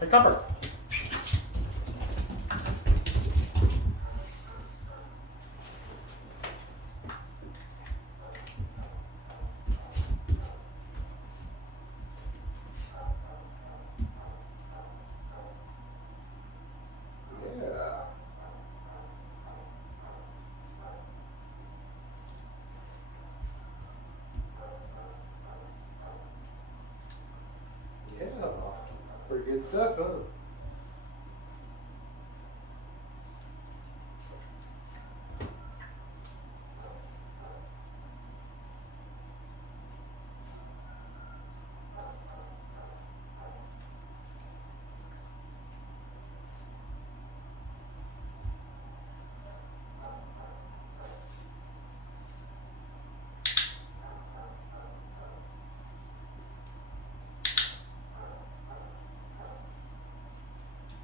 Hey, Copper. Yeah. Yeah. Pretty good stuff, huh?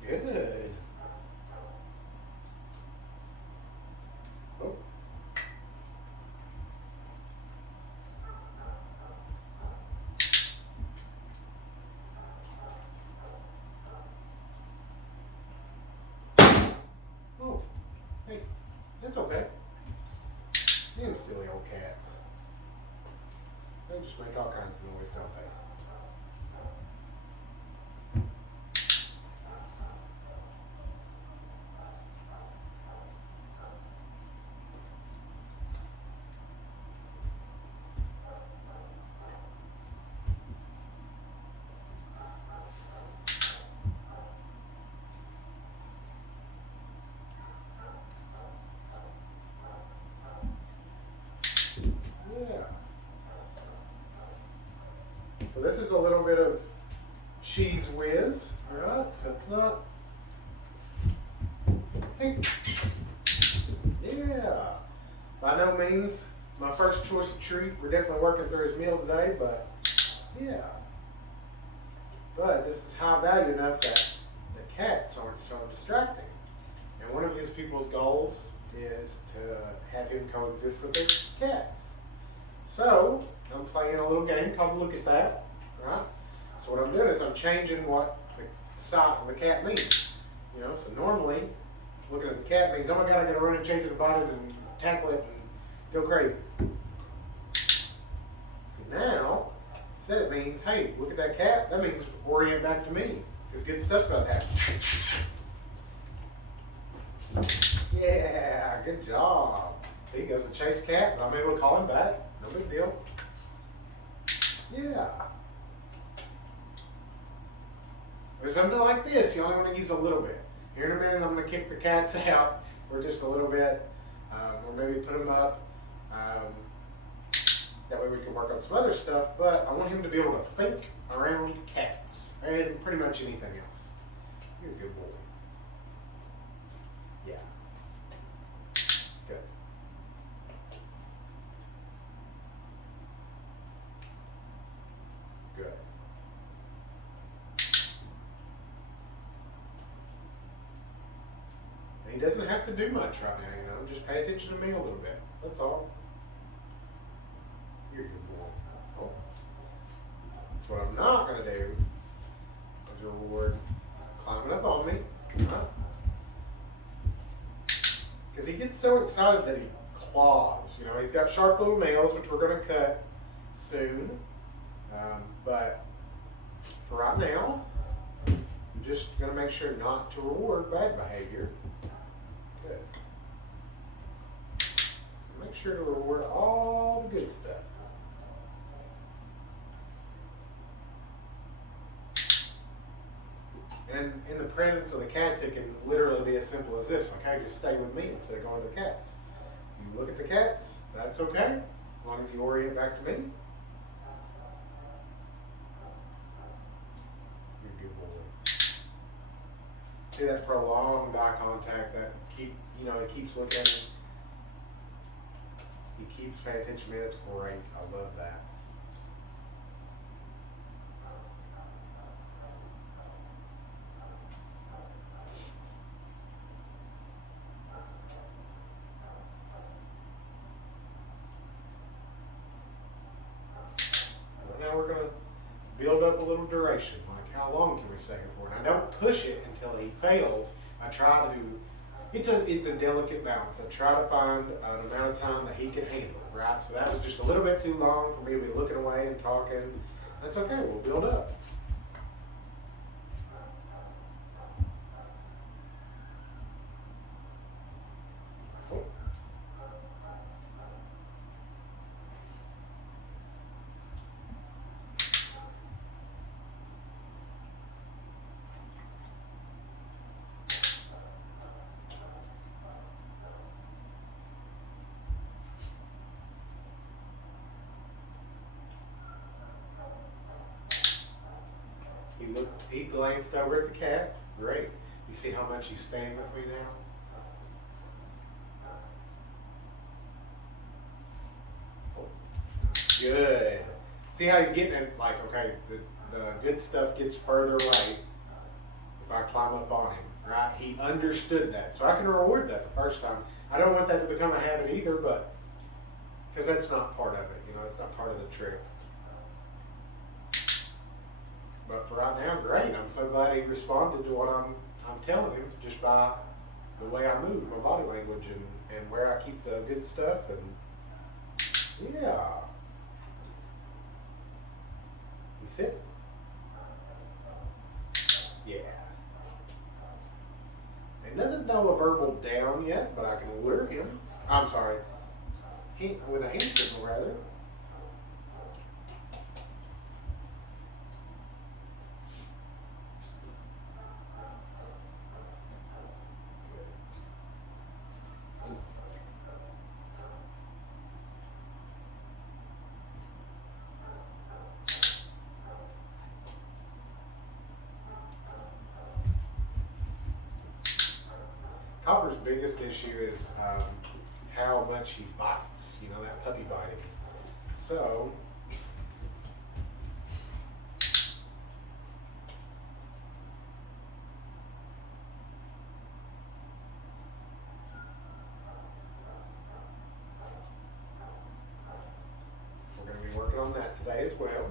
Good. Oh. Oh. Hey, that's okay. Damn silly old cats. They just make all kinds of noise, don't they? Yeah. So this is a little bit of Cheez Whiz, alright? So it's not. Hey. Yeah. By no means my first choice of treat. We're definitely working through his meal today, but yeah. But this is high value enough that the cats aren't so distracting. And one of his people's goals is to have him coexist with the cats. So I'm playing a little game called Look at That, right? So what I'm doing is I'm changing what the sight of the cat means. You know, so normally looking at the cat means, oh my God, I gotta run and chase it and bite it and tackle it and go crazy. So now, instead it means, hey, look at that cat. That means orient back to me, because good stuff's about to happen. Yeah, good job. See, he goes to chase the cat, but I'm able to call him back. No big deal. Yeah. With something like this, you only want to use a little bit. Here in a minute, I'm going to kick the cats out for just a little bit, or maybe put them up. That way we can work on some other stuff, but I want him to be able to think around cats and pretty much anything else. You're a good boy. Yeah. Good. Good. And he doesn't have to do much right now, you know. Just pay attention to me a little bit. That's all. You're a good boy. Oh. That's what I'm not going to do is reward climbing up on me. Because he gets so excited that he claws. You know, he's got sharp little nails, which we're going to cut soon. But for right now, I'm just going to make sure not to reward bad behavior. Good. Make sure to reward all the good stuff. And in the presence of the cats, it can literally be as simple as this. Okay, just stay with me instead of going to the cats. You look at the cats, that's okay, as long as you orient back to me. You're a good boy. See that prolonged eye contact, that he keeps looking at me. He keeps paying attention to me. That's great. I love that. Now we're going to build up a little duration. Like how long can we stay here for? And I don't push it until he fails. I try to, it's a delicate balance. I try to find an amount of time that he can handle, right? So that was just a little bit too long for me to be looking away and talking. That's okay, we'll build up. He glanced over at the cat. Great. You see how much he's staying with me now? Good. See how he's getting it, like, okay, the good stuff gets further away if I climb up on him, right? He understood that. So I can reward that the first time. I don't want that to become a habit either, but, because that's not part of it, that's not part of the trick. But for right now, great. I'm so glad he responded to what I'm telling him just by the way I move, my body language, and where I keep the good stuff, and yeah. You sit? Yeah. He doesn't know a verbal down yet, but I can lure him. I'm sorry. With a hand signal, rather. Copper's biggest issue is how much he bites, that puppy biting. So, we're going to be working on that today as well.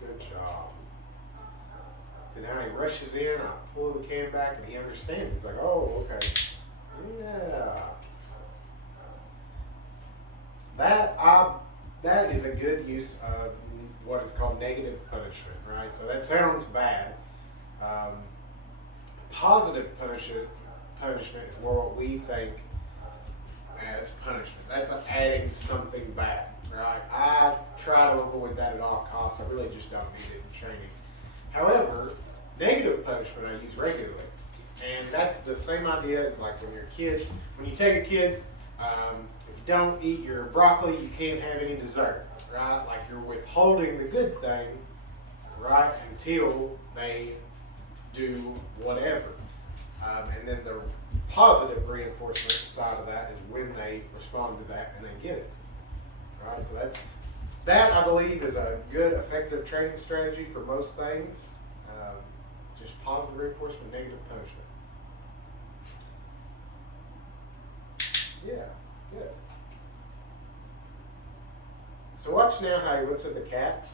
Good job. So now he rushes in, I pull the can back, and he understands. He's like, oh, okay. Yeah. That is a good use of what is called negative punishment, right? So that sounds bad. Positive punishment is what we think as punishment. That's adding something bad, right? I try to avoid that at all costs. I really just don't need it in training. However, negative punishment I use regularly. And that's the same idea as like when you're kids. When you tell your kids, if you don't eat your broccoli, you can't have any dessert, right? Like you're withholding the good thing, right, until they do whatever. And then the positive reinforcement side of that is when they respond to that and they get it. Right? So that I believe is a good, effective training strategy for most things. Just positive reinforcement, negative punishment. Yeah, good. So watch now how he looks at the cats,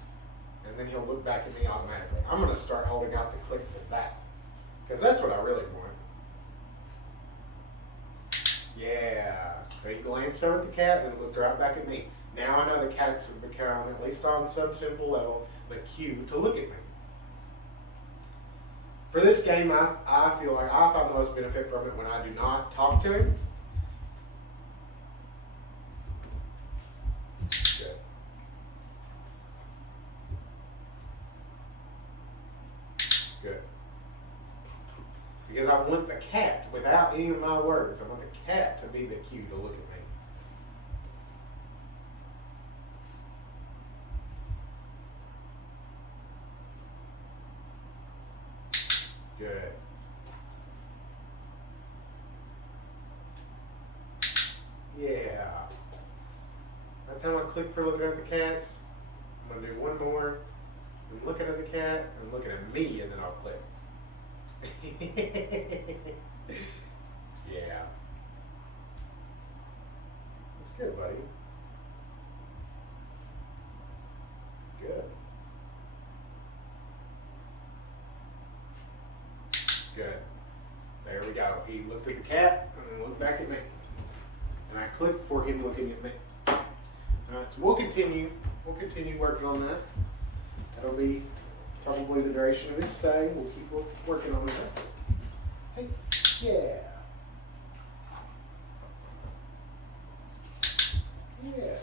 and then he'll look back at me automatically. I'm going to start holding out the click for that, because that's what I really want. Yeah. So he glanced over at the cat and then looked right back at me. Now I know the cats have become, at least on some simple level, the cue to look at me. For this game, I feel like I find the most benefit from it when I do not talk to him. Good. Good. Because I want the cat, without any of my words, I want the cat to be the cue to look at me. Good. Yeah. Every time I click for looking at the cats, I'm going to do one more. I'm looking at the cat and looking at me, and then I'll click. Yeah. That's good, buddy. Good. Good. There we go. He looked at the cat and then looked back at me. And I clicked for him looking at me. Alright, so we'll continue working on that. That'll be probably the duration of his stay. We'll keep working on that. Hey, yeah. Yeah.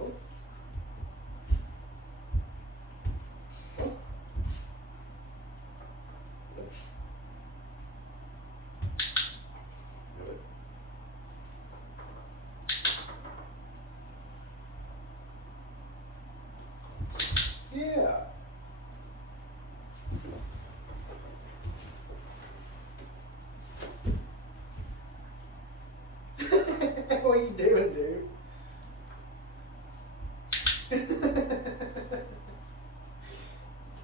Oh. Oh. Good. Yeah. What are you doing, dude?